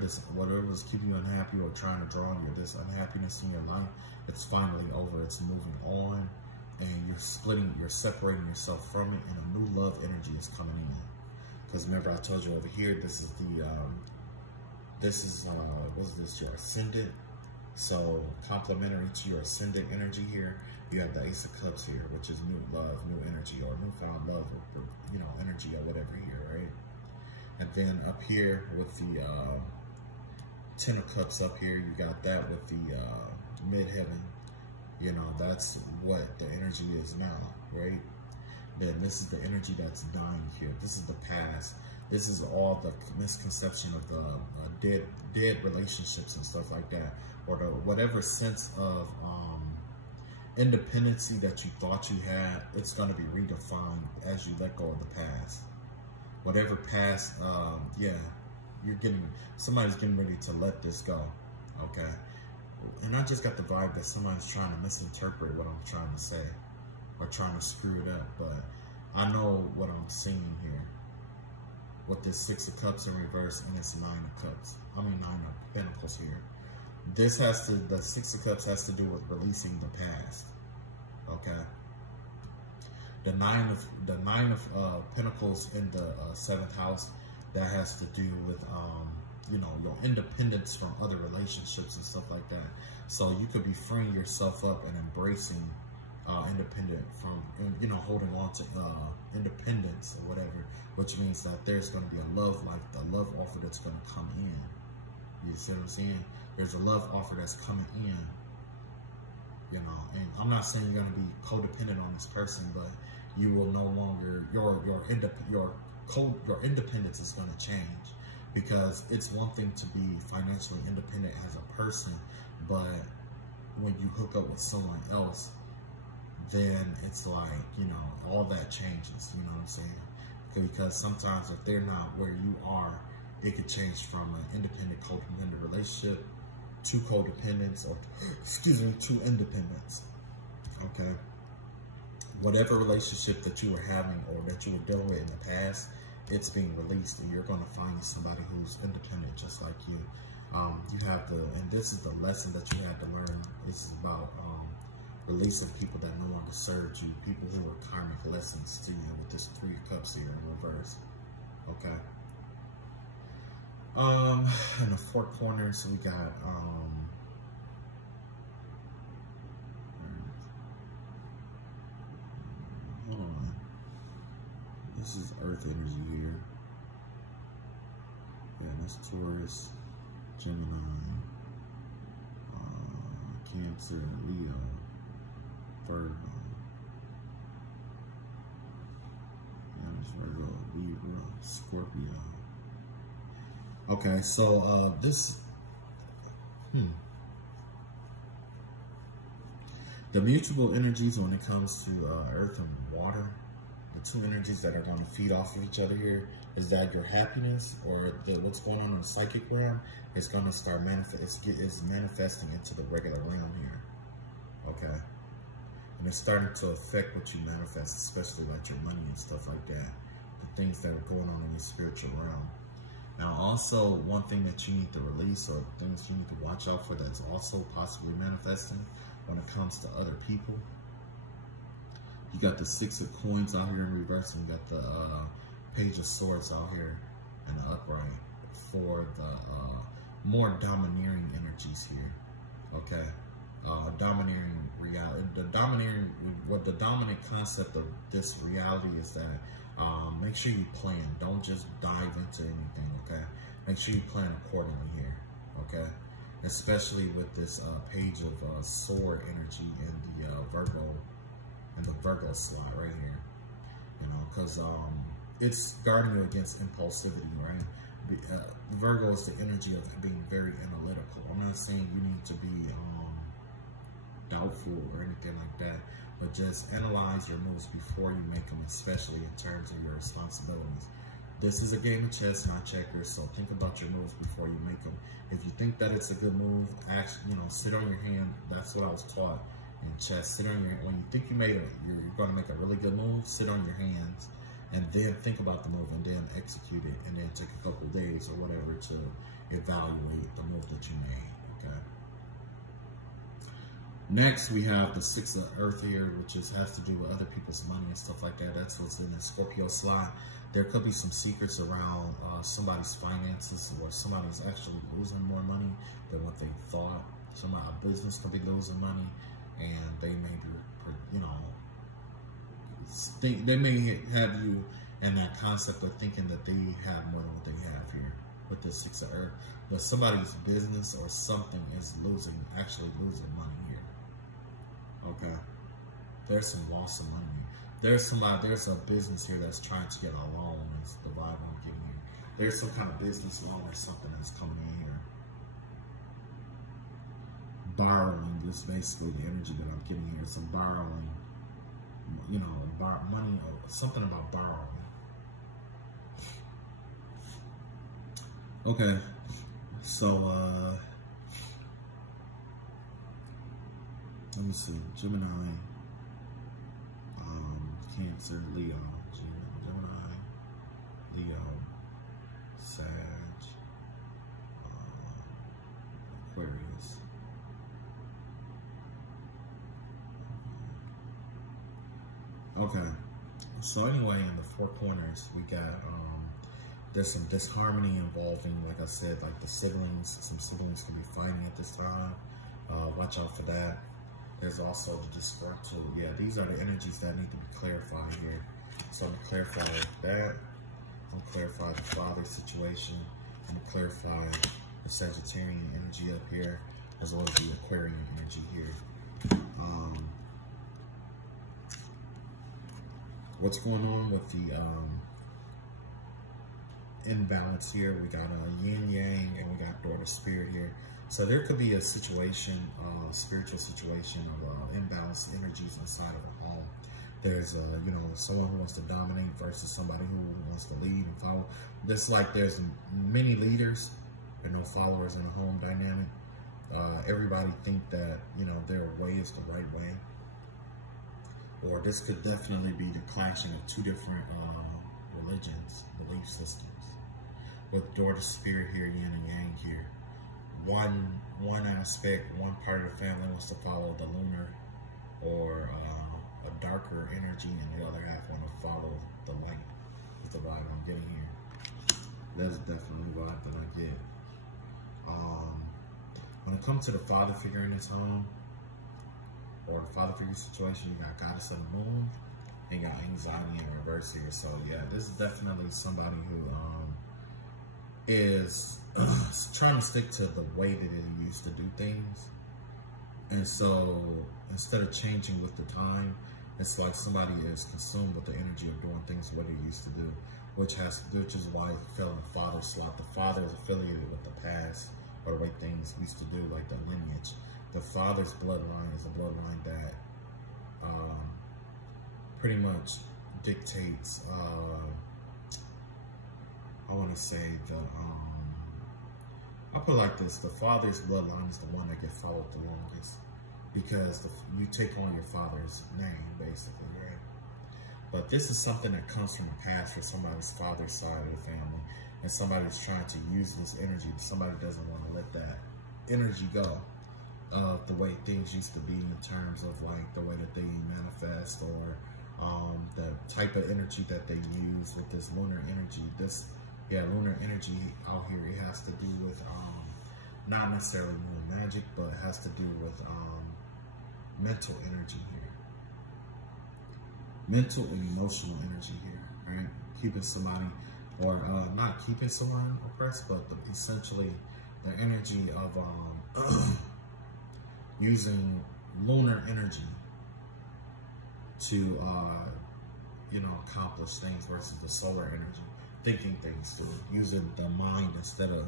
was keeping you unhappy or trying to draw on you, this unhappiness in your life, it's finally over. It's moving on, and you're separating yourself from it, and a new love energy is coming in. Because remember, I told you over here, this is the what's this, your ascendant. So complementary to your ascendant energy here, you have the Ace of Cups here, which is new love, new energy, or newfound love, or you know, energy or whatever here, right? And then up here with the 10 of Cups up here, you got that with the midheaven. You know, that's what the energy is now, right? Then this is the energy that's dying here. This is the past. This is all the misconception of the dead relationships and stuff like that, or the whatever sense of independency that you thought you had. It's going to be redefined as you let go of the past. Whatever past, yeah, somebody's getting ready to let this go. Okay? And I just got the vibe that somebody's trying to misinterpret what I'm trying to say or trying to screw it up, but I know what I'm seeing here with this 6 of Cups in reverse and this 9 of Cups. I mean 9 of Pentacles here. This has to, the 6 of Cups has to do with releasing the past. Okay? The nine of Pentacles in the 7th house, that has to do with you know, your independence from other relationships and stuff like that. So you could be freeing yourself up and embracing independent from, you know, holding on to independence or whatever, which means that there's going to be a love, like the love offer that's going to come in. You see what I'm saying? There's a love offer that's coming in, you know, and I'm not saying you're going to be codependent on this person, but you will no longer, your independence is going to change, because it's one thing to be financially independent as a person, but when you hook up with someone else, then it's like, you know, all that changes, you know what I'm saying? Because sometimes if they're not where you are, it could change from an independent, codependent relationship to codependence, or, excuse me, to independence, okay? Whatever relationship that you were having or that you were dealing with in the past, it's being released, and you're going to find somebody who's independent just like you. You have to, and this is the lesson that you had to learn. This is about releasing people that no longer served you, people who were karmic lessons to you, with this 3 of Cups here in reverse. Okay. In the 4 corners, we got hold on. This is Earth energy here. Yeah, that's Taurus, Gemini, Cancer, Leo, Virgo. Yeah, that's Virgo, Libra, Scorpio. Okay, so this, the mutual energies when it comes to Earth and water, the 2 energies that are going to feed off of each other here, is that your happiness, or what's going on in the psychic realm, is going to start manifesting into the regular realm here. Okay, and it's starting to affect what you manifest, especially like your money and stuff like that, the things that are going on in your spiritual realm. Now, also, one thing that you need to release, or things you need to watch out for, that's also possibly manifesting when it comes to other people. You got the 6 of Coins out here in reverse, and you got the Page of Swords out here in the upright for the more domineering energies here. Okay, domineering reality. The dominant concept of this reality is that make sure you plan. Don't just dive into anything. Okay, make sure you plan accordingly here. Okay, especially with this Page of Sword energy in the Virgo slot right here, you know, because it's guarding you against impulsivity, right? Virgo is the energy of being very analytical. I'm not saying you need to be doubtful or anything like that, but just analyze your moves before you make them, especially in terms of your responsibilities. This is a game of chess, not checkers, so think about your moves before you make them. If you think that it's a good move, actually, you know, sit on your hand. That's what I was taught in chess. Sit on your, when you think you made it, you're going to make a really good move, sit on your hands, and then think about the move, and then execute it, and then take a couple of days or whatever to evaluate the move that you made. Okay. Next, we have the 6 of Earth here, which has to do with other people's money and stuff like that. That's what's in the Scorpio slot. There could be some secrets around somebody's finances, or somebody's actually losing more money than what they thought. A business could be losing money, and they may be, you know, they may have you in that concept of thinking that they have more than what they have here with the 6 of Earth. But somebody's business or something is actually losing money here. Okay, there's some loss of money. There's a business here that's trying to get a loan. Is the vibe I'm getting here. There's some kind of business loan or something that's coming in here. Borrowing is basically the energy that I'm getting here. Some borrowing, you know, money, or something about borrowing. Okay, so let me see, Gemini, Cancer, Leo, Gemini, Leo, Sag, Aquarius. Okay, so anyway, in the four corners, we got, there's some disharmony involving, like I said, like the siblings. Some siblings can be fighting at this time. Watch out for that. There's also the disgruntled. Yeah, these are the energies that need to be clarified here. So I'm going to clarify that. I'm going to clarify the father situation. I'm going to clarify the Sagittarian energy up here, as well as the Aquarian energy here. What's going on with the imbalance here? We got a yin yang, and we got daughter spirit here. So there could be a situation, spiritual situation of imbalanced energies inside of a home. There's you know, someone who wants to dominate versus somebody who wants to lead and follow. This like there's many leaders and no followers in a home dynamic. Everybody think that, you know, their way is the right way. Or this could definitely be the clashing of two different religions, belief systems. With daughter spirit here, yin and yang here. One aspect, one part of the family wants to follow the lunar or a darker energy, and the other half want to follow the light. Is the vibe I'm getting here. That's definitely the vibe that I get. When it comes to the father figure in this home, or the father figure situation, you got goddess of the moon, and you got anxiety in reverse here. So yeah, this is definitely somebody who is trying to stick to the way that it used to do things. And so instead of changing with the time, it's like somebody is consumed with the energy of doing things what it used to do, which is why it fell in the father slot. The father is affiliated with the past, or the way things used to do, like the lineage. The father's bloodline is a bloodline that pretty much dictates, I want to say I'll put it like this: the father's bloodline is the one that gets followed the longest, because you take on your father's name, basically, right? But this is something that comes from the past for somebody's father's side of the family, and somebody's trying to use this energy. Somebody doesn't want to let that energy go. The way things used to be in terms of like the way that they manifest, or the type of energy that they use with this lunar energy. Lunar energy out here, it has to do with not necessarily more magic, but it has to do with mental energy here. Mental and emotional energy here, right? Keeping somebody, or not keeping someone oppressed, but essentially the energy of using lunar energy to, you know, accomplish things versus the solar energy, thinking things through, using the mind instead of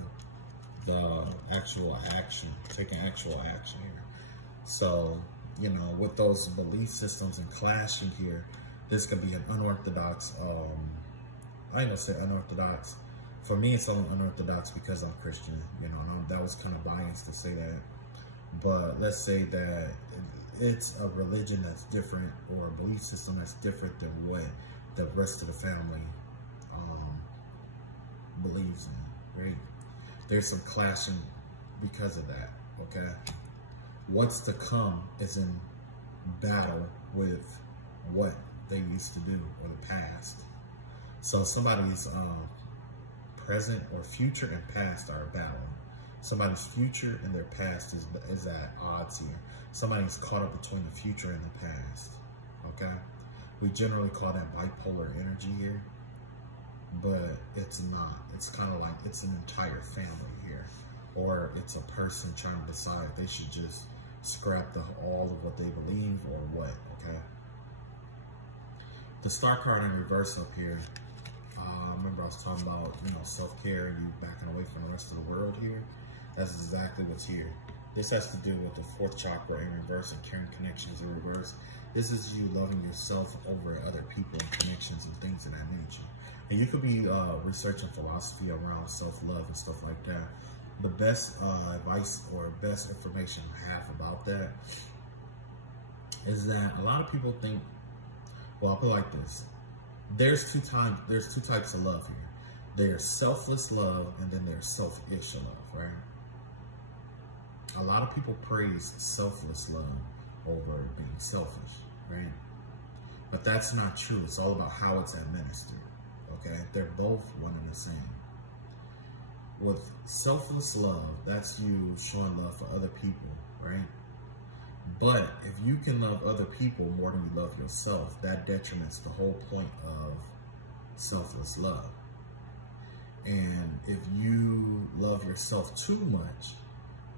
the actual action, taking actual action here. So, you know, with those belief systems and clashing here, this could be an unorthodox, I ain't gonna say unorthodox. For me, it's only unorthodox because I'm Christian, you know, and that was kind of biased to say that. But let's say that it's a religion that's different, or a belief system that's different than what the rest of the family believes in, right? There's some clashing because of that, okay? What's to come is in battle with what they used to do, or the past. So somebody's present or future and past are battling. Somebody's future and their past is at odds here. Somebody's caught up between the future and the past, okay? We generally call that bipolar energy here, but it's not. It's kind of like it's an entire family here, or it's a person trying to decide if they should just scrap all of what they believe or what, okay? The star card in reverse up here, remember I was talking about, you know, self-care and you backing away from the rest of the world here. That's exactly what's here. This has to do with the fourth chakra in reverse and carrying connections in reverse. This is you loving yourself over other people and connections and things of that nature. And you could be researching philosophy around self-love and stuff like that. The best advice or best information I have about that is that a lot of people think, well, I'll put it like this. There's two types of love here. There's selfless love, and then there's selfish love, right? A lot of people praise selfless love over being selfish, right? But that's not true. It's all about how it's administered, okay? They're both one and the same. With selfless love, that's you showing love for other people, right? But if you can love other people more than you love yourself, that detriments the whole point of selfless love. And if you love yourself too much,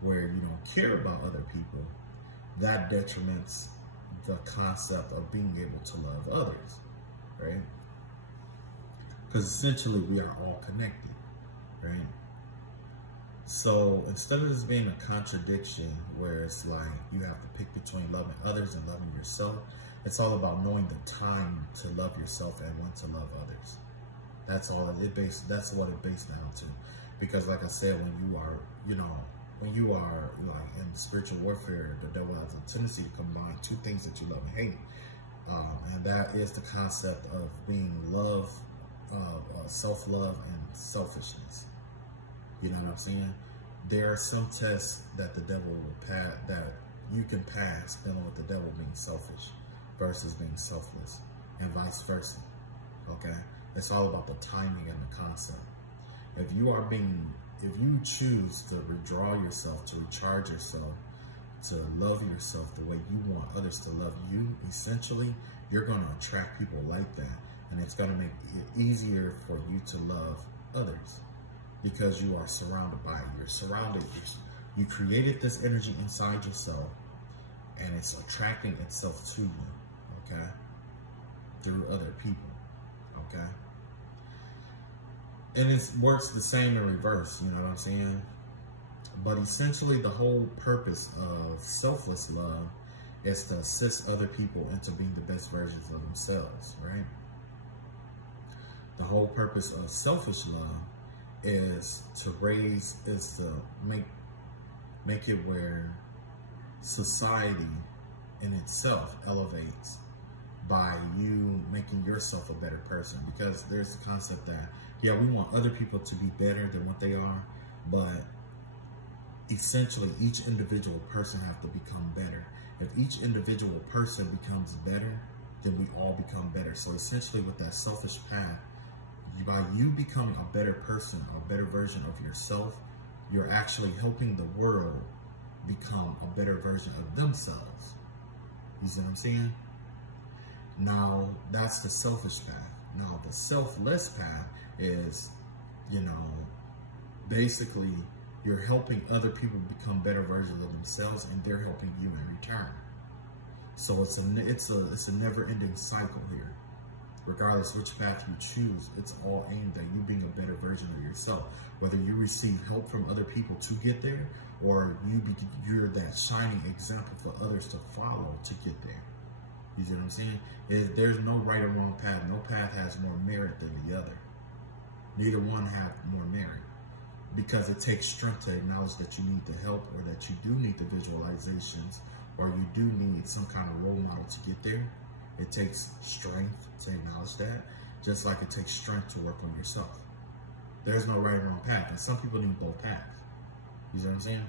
where you don't care about other people, that detriments the concept of being able to love others, right? Because essentially we are all connected, right? So instead of this being a contradiction where it's like you have to pick between loving others and loving yourself, it's all about knowing the time to love yourself and when to love others. That's all that's what it based down to. Because like I said, when you are, when you are like in spiritual warfare, the devil has a tendency to combine two things that you love and hate. And that is the concept of being self-love and selfishness. You know what I'm saying? There are some tests that the devil will pass, that you can pass dealing with the devil being selfish versus being selfless, and vice versa, okay? It's all about the timing and the concept. If you choose to withdraw yourself, to recharge yourself, to love yourself the way you want others to love you, essentially, you're going to attract people like that, and it's going to make it easier for you to love others. Because you are surrounded by it. You created this energy inside yourself, and it's attracting itself to you, okay? Through other people, okay? And it works the same in reverse, you know what I'm saying? But essentially the whole purpose of selfless love is to assist other people into being the best versions of themselves, right? The whole purpose of selfish love is to make it where society in itself elevates by you making yourself a better person. Because there's the concept that, yeah, we want other people to be better than what they are, but essentially each individual person has to become better. If each individual person becomes better, then we all become better. So essentially with that selfish path, by you becoming a better person, a better version of yourself, you're actually helping the world become a better version of themselves. You see what I'm saying? Now, that's the selfish path. Now, the selfless path is, basically you're helping other people become better versions of themselves, and they're helping you in return. So it's a never-ending cycle here. Regardless which path you choose, it's all aimed at you being a better version of yourself. Whether you receive help from other people to get there, or you're that shining example for others to follow to get there. You see what I'm saying? There's no right or wrong path. No path has more merit than the other. Neither one have more merit. Because it takes strength to acknowledge that you need the help, or that you do need the visualizations, or you do need some kind of role model to get there. It takes strength to acknowledge that, just like it takes strength to work on yourself. There's no right or wrong path, and some people need both paths. You see what I'm saying?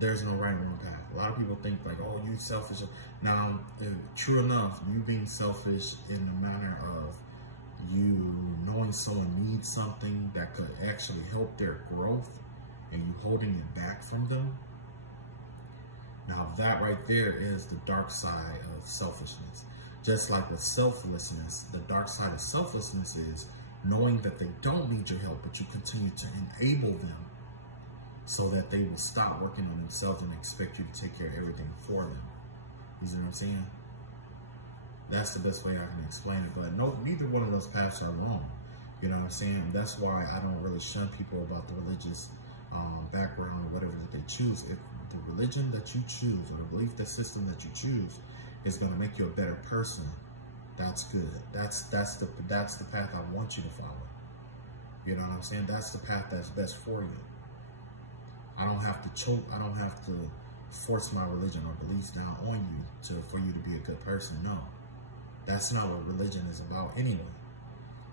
There's no right or wrong path. A lot of people think like, oh, you selfish. Now, true enough, you being selfish in the manner of you knowing someone needs something that could actually help their growth, and you holding it back from them. Now that right there is the dark side of selfishness. Just like with selflessness, the dark side of selflessness is knowing that they don't need your help, but you continue to enable them so that they will stop working on themselves and expect you to take care of everything for them. You see what I'm saying? That's the best way I can explain it. But no, neither one of those paths are wrong. You know what I'm saying? That's why I don't really shun people about the religious background or whatever that they choose. If the religion that you choose, or the belief system that you choose, is going to make you a better person, that's good. That's the path I want you to follow. You know what I'm saying? That's the path that's best for you. I don't have to choke. I don't have to force my religion or beliefs down on you for you to be a good person. No, that's not what religion is about anyway.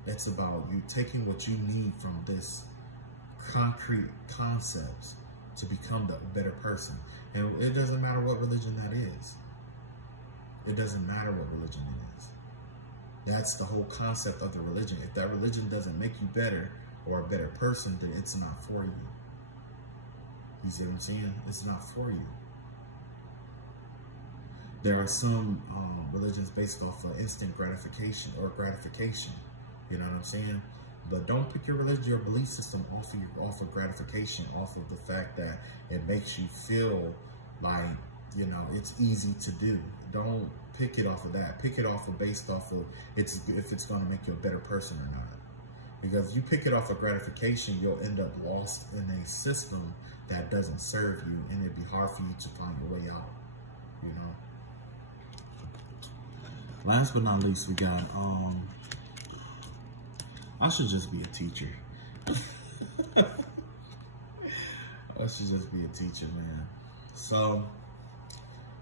It's about you taking what you need from this concrete concepts to become the better person. And it doesn't matter what religion that is. It doesn't matter what religion it is. That's the whole concept of the religion. If that religion doesn't make you better or a better person, then it's not for you. You see what I'm saying? It's not for you. There are some religions based off of instant gratification or gratification. You know what I'm saying? But don't pick your religion, your belief system off of gratification, off of the fact that it makes you feel like, you know, it's easy to do. Don't pick it off of that. Pick it off of based off of if it's going to make you a better person or not. Because if you pick it off of gratification, you'll end up lost in a system that doesn't serve you, and it'd be hard for you to find your way out, you know. Last but not least, we got, I should just be a teacher. I should just be a teacher, man. So,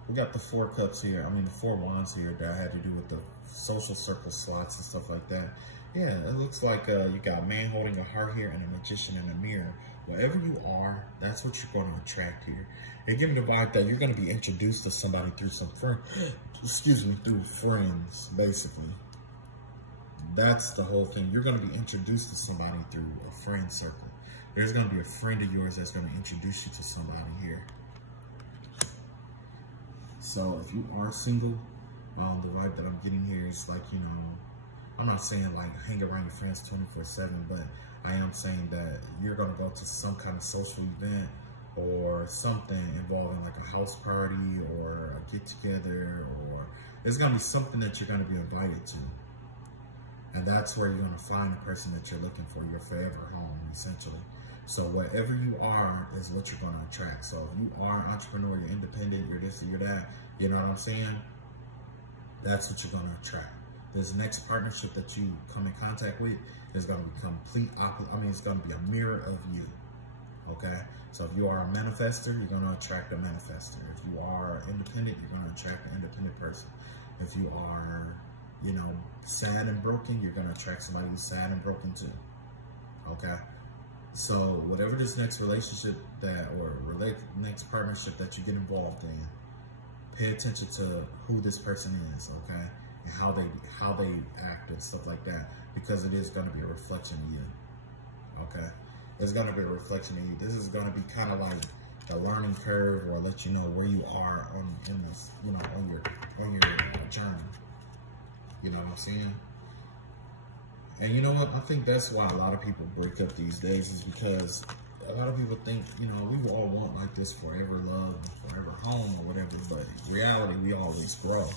we got the 4 cups here. I mean, the 4 wands here that had to do with the social circle slots and stuff like that. Yeah, it looks like you got a man holding a heart here and a magician in a mirror. Wherever you are, that's what you're going to attract here. It gives me the vibe that you're going to be introduced to somebody through some through friends, basically. That's the whole thing. You're going to be introduced to somebody through a friend circle. There's going to be a friend of yours that's going to introduce you to somebody here. So if you are single, the vibe that I'm getting here is like, you know, I'm not saying like hang around your friends 24/7, but I am saying that you're going to go to some kind of social event or something involving like a house party or a get together, or there's going to be something that you're going to be invited to. And that's where you're going to find the person that you're looking for, your forever home, essentially. So wherever you are is what you're going to attract. So if you are an entrepreneur, you're independent, you're this, you're that, you know what I'm saying? That's what you're going to attract. This next partnership that you come in contact with is going to be complete opposite. I mean, it's going to be a mirror of you, okay? So if you are a manifester, you're going to attract a manifester. If you are independent, you're going to attract an independent person. If you are, you know, sad and broken, you're going to attract somebody who's sad and broken too, okay? So whatever this next relationship next partnership that you get involved in, pay attention to who this person is, okay? And how they act and stuff like that, because it is going to be a reflection of you, okay? It's going to be a reflection of you. This is going to be kind of like the learning curve, or let you know where you are in this, you know, on your journey. You know what I'm saying? And you know what? I think that's why a lot of people break up these days, is because a lot of people think, you know, we all want like this forever love and forever home or whatever, but in reality, we always grow.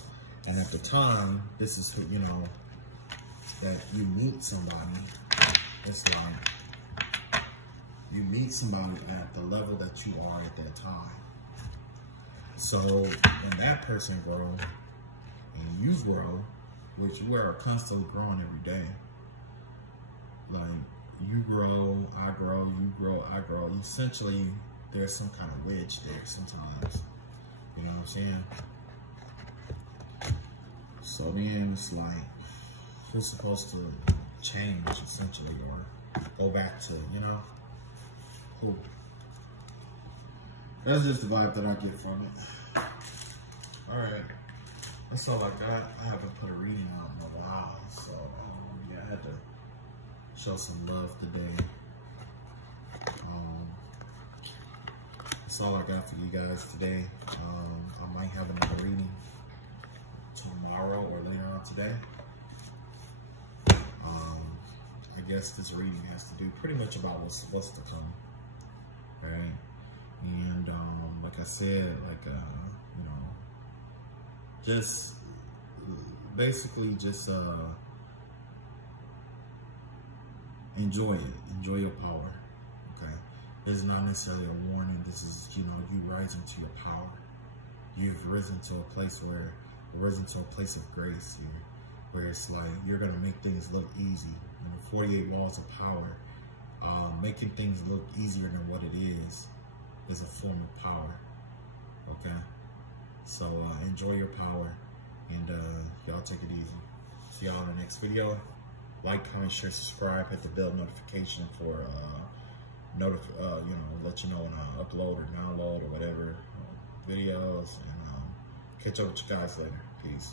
And at the time, this is who, you know, that you meet somebody, it's like you meet somebody at the level that you are at that time. So when that person grows and you grow, which we are constantly growing every day, like you grow, I grow, you grow, I grow. Essentially, there's some kind of wedge there sometimes. You know what I'm saying? So then it's like, who's supposed to change, essentially, or go back to, you know, who? That's just the vibe that I get from it. Alright, that's all I got. I haven't put a reading out in a while, so yeah, I had to show some love today. That's all I got for you guys today. I might have another reading tomorrow or later on today. I guess this reading has to do pretty much about what's to come. Right? And like I said, like you know, just basically just enjoy it. Enjoy your power. Okay? This is not necessarily a warning. This is, you know, you rising to your power. You've risen to a place of grace here, where it's like you're gonna make things look easy. You know, 48 walls of power, making things look easier than what it is a form of power. Okay? So enjoy your power, and y'all take it easy. See y'all in the next video. Like, comment, share, subscribe, hit the bell notification for let you know when I upload or download or whatever videos, and catch up with you guys later. Peace.